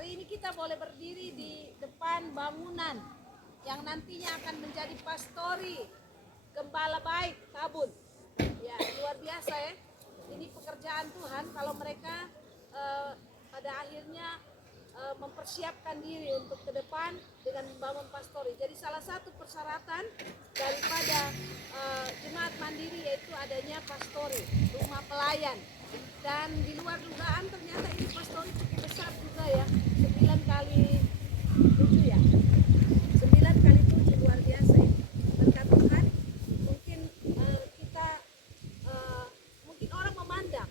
Hari ini kita boleh berdiri di depan bangunan yang nantinya akan menjadi pastori Gembala Baik Tabun. Ya, luar biasa ya. Ini pekerjaan Tuhan kalau mereka pada akhirnya mempersiapkan diri untuk ke depan dengan membangun pastori. Jadi salah satu persyaratan daripada jemaat mandiri yaitu adanya pastori, rumah pelayan. Dan di luar dugaan ternyata ini pastori cukup besar juga ya, 9 kali 7 ya, 9 kali 7, luar biasa ya. Berkat Tuhan mungkin mungkin orang memandang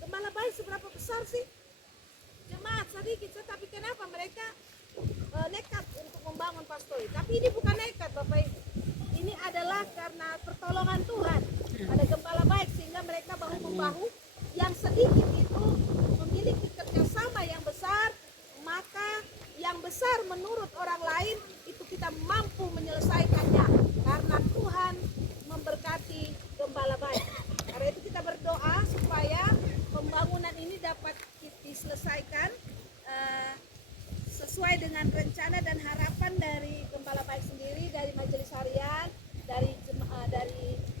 Gembala Baik seberapa besar sih? Jemaat sedikit, tapi kenapa mereka nekat untuk membangun pastori? Tapi ini bukan nekat Bapak Ibu. Ini adalah karena pertolongan Tuhan pada Gembala Baik sehingga mereka bahu-membahu. Yang sedikit itu memiliki kerjasama yang besar, maka yang besar menurut orang lain itu kita mampu menyelesaikannya karena Tuhan memberkati Gembala Baik. Karena itu kita berdoa supaya pembangunan ini dapat diselesaikan sesuai dengan rencana dan harapan dari Gembala Baik sendiri, dari majelis harian, dari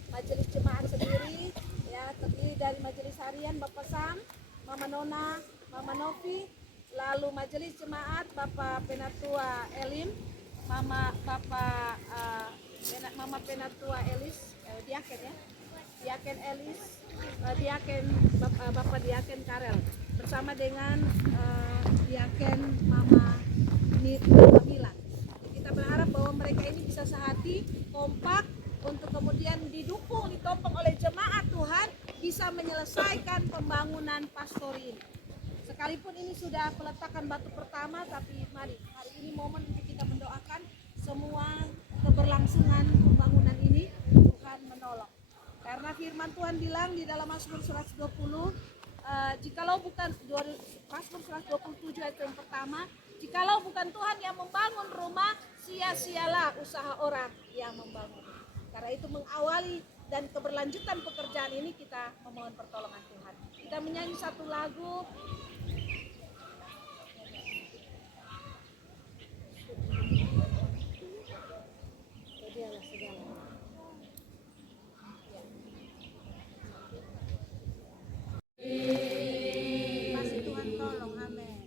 majelis jemaat sendiri, ya, terdiri dari majelis harian Bapak Sam, Mama Nona, Mama Novi, lalu majelis jemaat Bapak Penatua Elim, Mama Penatua Elis, Diaken ya, Diaken Elis, Diaken Bapak Diaken Karel, bersama dengan Diaken Mama Milan. Kita berharap bahwa mereka ini bisa sehati, kompak, untuk kemudian ditopang oleh jemaat Tuhan bisa menyelesaikan pembangunan pastori ini. Sekalipun ini sudah peletakan batu pertama, tapi mari hari ini momen untuk kita mendoakan semua keberlangsungan pembangunan ini Tuhan menolong. Karena firman Tuhan bilang di dalam Mazmur 120, jikalau bukan Mazmur 127 ayat yang pertama, jikalau bukan Tuhan yang membangun rumah, sia-sialah usaha orang yang membangun. Karena itu mengawali dan keberlanjutan pekerjaan ini kita memohon pertolongan Tuhan. Kita menyanyi satu lagu. Masih Tuhan tolong, amin.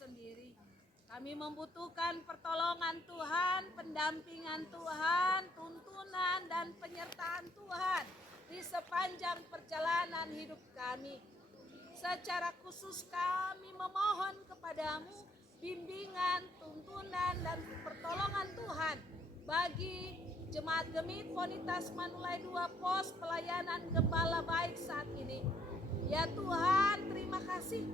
Sendiri. Kami membutuhkan pertolongan Tuhan, pendampingan Tuhan, tuntunan dan penyertaan Tuhan di sepanjang perjalanan hidup kami. Secara khusus kami memohon kepadamu bimbingan, tuntunan dan pertolongan Tuhan bagi Jemaat Gemit Ponitas Manulai 2 Pos Pelayanan Gembala Baik saat ini. Ya Tuhan, terima kasih.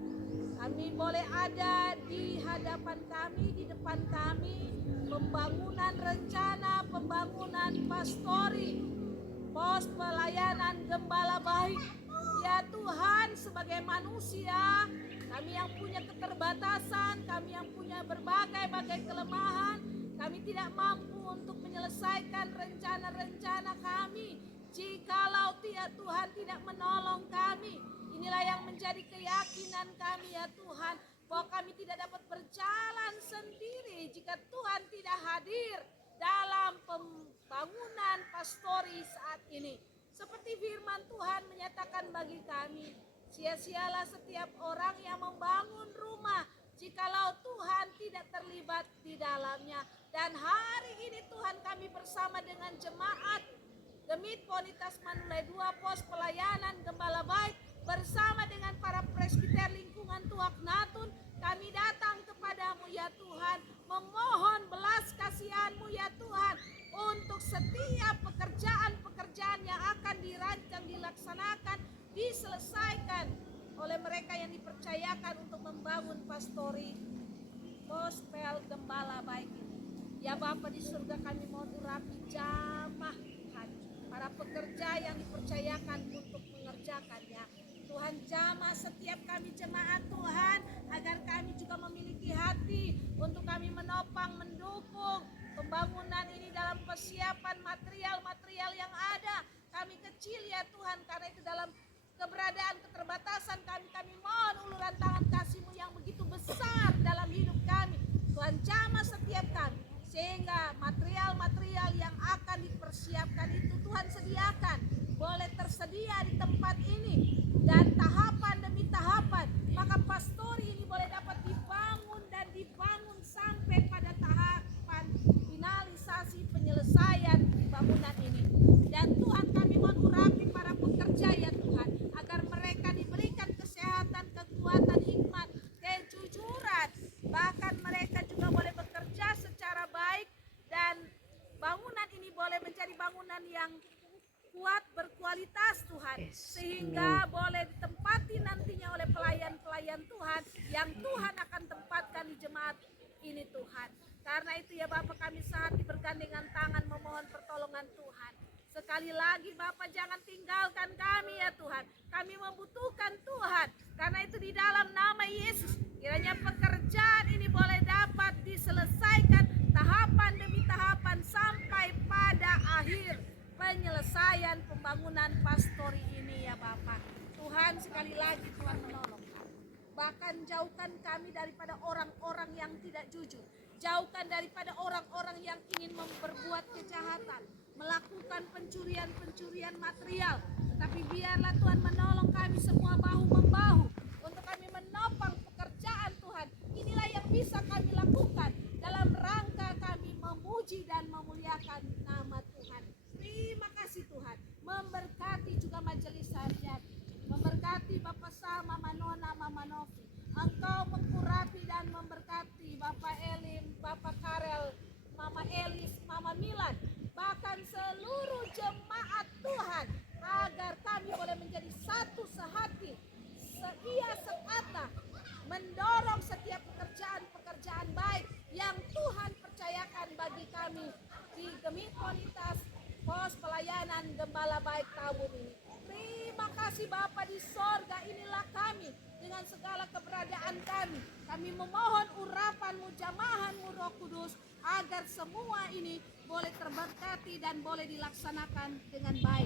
Kami boleh ada di hadapan kami, di depan kami, pembangunan rencana, pembangunan pastori, pos pelayanan Gembala Baik. Ya Tuhan, sebagai manusia, kami yang punya keterbatasan, kami yang punya berbagai-bagai kelemahan, kami tidak mampu untuk menyelesaikan rencana-rencana kami. Jikalau Tuhan tidak menolong kami, inilah yang menjadi keyakinan kami ya Tuhan, bahwa kami tidak dapat berjalan sendiri jika Tuhan tidak hadir dalam pembangunan pastori saat ini. Seperti firman Tuhan menyatakan bagi kami, sia-sialah setiap orang yang membangun rumah jikalau Tuhan tidak terlibat di dalamnya. Dan hari ini Tuhan, kami bersama dengan jemaat Gemit Ponitas Manulai 2 Pos Pelayanan Gembala Baik bersama dengan para presbiter lingkungan Tuak Natun, kami datang kepadamu ya Tuhan, memohon belas kasihan-Mu ya Tuhan, untuk setiap pekerjaan-pekerjaan yang akan dirancang, dilaksanakan, diselesaikan oleh mereka yang dipercayakan untuk membangun pastori gospel Gembala Baik ini. Ya Bapa di surga, kami mohon urapi jamah Tuhan, para pekerja yang dipercayakan untuk mengerjakannya. Tuhan, jamah setiap kami jemaat Tuhan, agar kami juga memiliki hati untuk kami menopang, mendukung pembangunan ini dalam persiapan material-material yang ada. Kami kecil ya Tuhan, karena itu dalam keberadaan keterbatasan kami mohon uluran tangan kasih-Mu yang begitu besar dalam hidup kami. Tuhan, jamah setiap kami, sehingga material-material yang akan dipersiapkan itu Tuhan sediakan, boleh tersedia di tempat ini, dan tahapan demi tahapan, maka pastori ini boleh dapat dibangun dan dibangun sampai pada tahapan finalisasi penyelesaian bangunan ini. Dan Tuhan, kami mohon urapi para pekerja ya Tuhan, agar mereka diberikan kesehatan, kekuatan, hikmat, kejujuran, bahkan mereka juga boleh bekerja secara baik, dan bangunan ini boleh menjadi bangunan yang kuat, berkualitas Tuhan, sehingga boleh ditempati nantinya oleh pelayan-pelayan Tuhan yang Tuhan akan tempatkan di jemaat ini Tuhan. Karena itu ya Bapa, kami saat bergandengan tangan memohon pertolongan Tuhan. Sekali lagi Bapa, jangan tinggalkan kami ya Tuhan, kami membutuhkan Tuhan. Karena itu di dalam nama Yesus, kiranya pekerjaan ini boleh dapat diselesaikan tahapan demi tahapan sampai pada akhir penyelesaian pembangunan pastori ini ya Bapa. Tuhan, sekali lagi Tuhan menolong kami. Bahkan jauhkan kami daripada orang-orang yang tidak jujur. Jauhkan daripada orang-orang yang ingin berbuat kejahatan, melakukan pencurian-pencurian material. Tetapi biarlah Tuhan menolong kami semua bahu-membahu untuk kami menopang pekerjaan Tuhan. Inilah yang bisa kami lakukan dalam rangka kami memuji dan memuliakan nama Tuhan. Terima kasih Tuhan, memberkati juga majelis harian, memberkati Bapak Sama, Manona, Mama Novi. Engkau mengurapi dan memberkati Bapak Elim, Bapak Karel, Mama Elis, Mama Milan, bahkan seluruh jemaat Tuhan, agar kami boleh menjadi satu sehati, seia sekata, mendorong setiap pekerjaan-pekerjaan baik yang Tuhan percayakan bagi kami di Gemit Ponitas Pos Pelayanan Gembala Baik tahun ini. Terima kasih Bapa di sorga, inilah kami dengan segala keberadaan kami. Kami memohon urapan-Mu, jamahan-Mu Roh Kudus, agar semua ini boleh terberkati dan boleh dilaksanakan dengan baik.